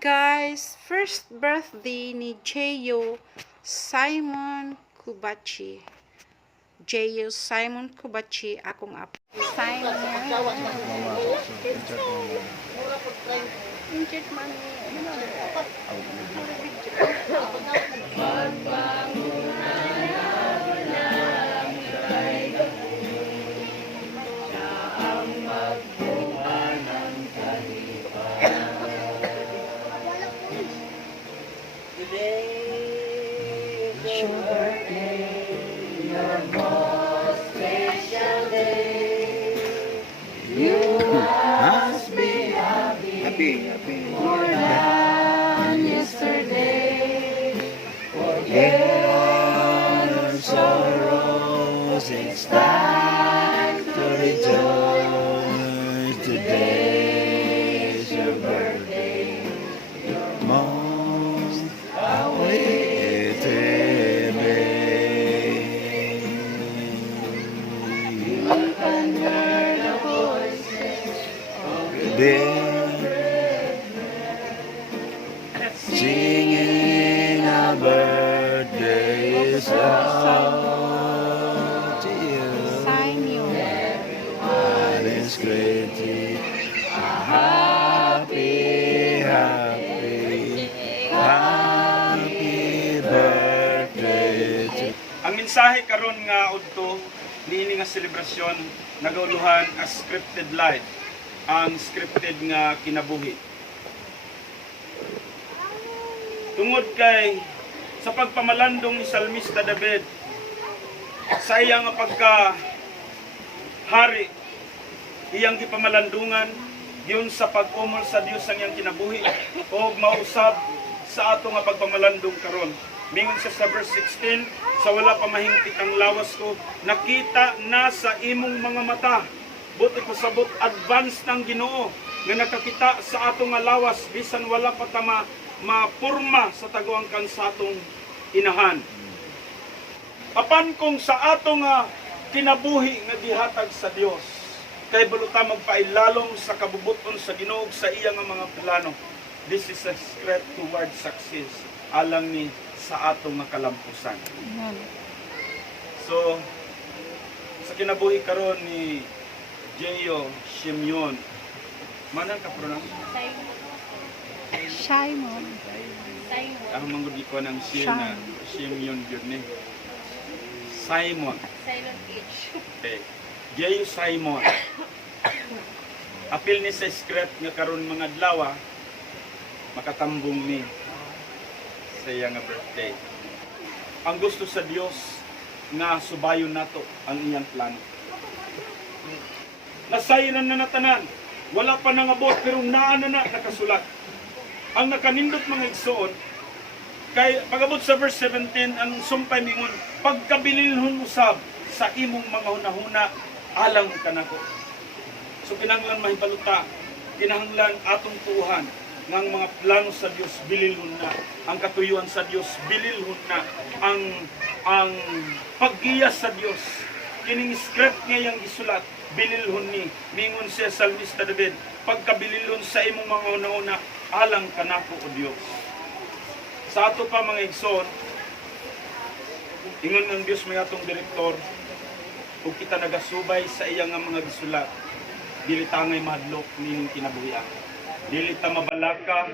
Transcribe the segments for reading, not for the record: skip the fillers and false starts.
guys, first birthday ni Jeyo Simon Kubachi. Jeyo Simon Kubachi, akong apo. Simon. Injured mommy. Your birthday, your most special day. You must be happy more than yesterday. Forget all your sorrows, it's time to rejoice. Today is your birthday, your most awaited day. You can hear the voices of the dead singing a birthday song to you. Everyone is greeting a happy birthday to you. Ang mensahe karon nga udto niini nga selebrasyon nagauluhan as scripted life, ang scripted nga kinabuhi. Tungod kay sa pagpamalandong ni Salmista David sa iyang pagka hari, iyang gipamalandungan yun sa pag-umol sa Dios ang iyang kinabuhi o mausab sa ato nga pagpamalandong karon. Mingon siya sa verse 16, sa wala pa mahingpit ang lawas ko, nakita na sa imong mga mata. Buti ko sabot advance ng Ginoo nga nakakita sa atong nga lawas bisan wala pa ta mapurma sa taguangkan sa atong inahan. Apan kung sa atong kinabuhi nga gihatag sa Dios, kay baluta magpailalom sa kabubuton sa Ginoo sa iya nga mga plano. This is a secret toward success alang ni sa atong nga kalampusan. So sa kinabuhi karon ni Jeyo Simeon, manang ka pronounce? Simon. Ang manggod ko ng siya na Simeon yun ni Simon. Silent H. Okay. Jeyo Simon. Apil ni sa script nga karon mga adlaw makatambong ni sa iya nga birthday. Ang gusto sa Dios nga subayon nato ang iyang plano. Nasayanan na natanan, wala pa nangabot pero naa na nakasulat. Ang nakanindot mga igsoon kay pagabot sa verse 17 ang sumpay mingon, pagkabililhon usab sa imong mga hunahuna alang kanako. So kinahanglan mahibaluta, kinahanglan atong tuuhan ng mga plano sa Dios bililhon na, ang katuyuan sa Dios bililhon na, ang paggiya sa Dios kining script ngayang isulat bililhon ni mingon siya Salmista David, pagkabililhon sa imong mga hunahuna alang kanako o Dios. Sa ato pa mga igsoon, ingon ng Dios may atong direktor, kung kita nagasubay sa iyang mga gisulat, dili tangay madlok nining kinabuhian. Dili ta mabalaka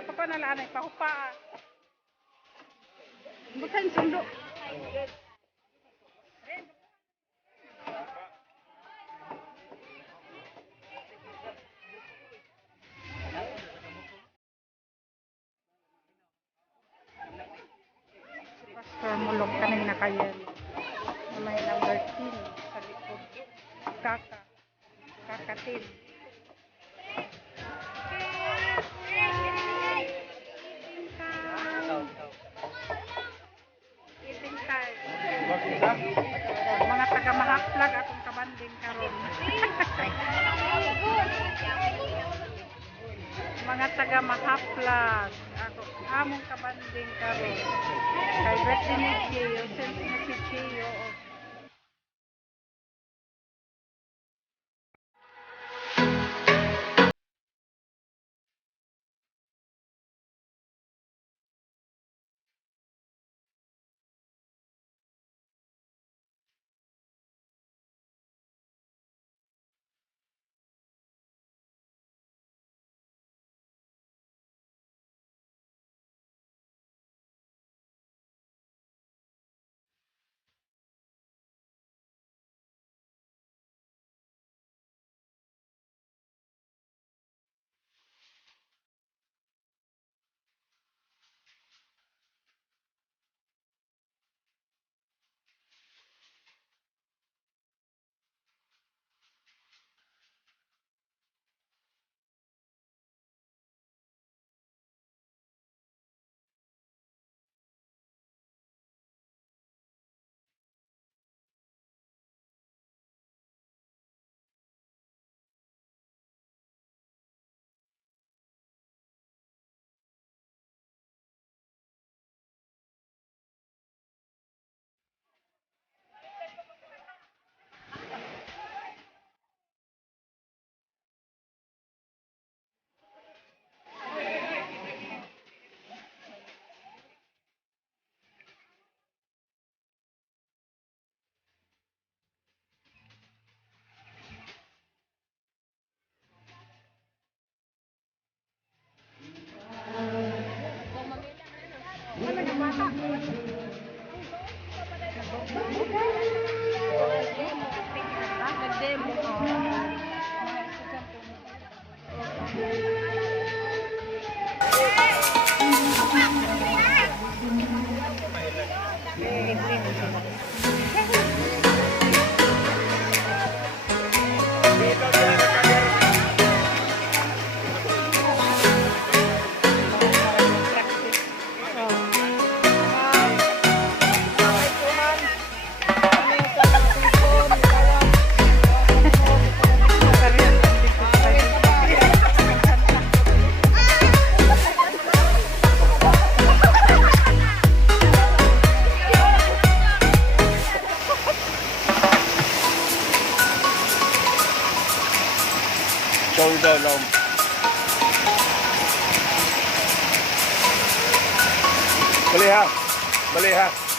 pa na lang, pahupa. Bukan sundo. Pastor Mulong kanina kayo. May number 10 sa likod. Kakatin. Eating time. Mga taga mahaplag akong kabanding karon. Mga taga mahaplag ako among kabanding karon. Kay birthday ni Gio, since na si Gio. Shoulder lang. Bali ha.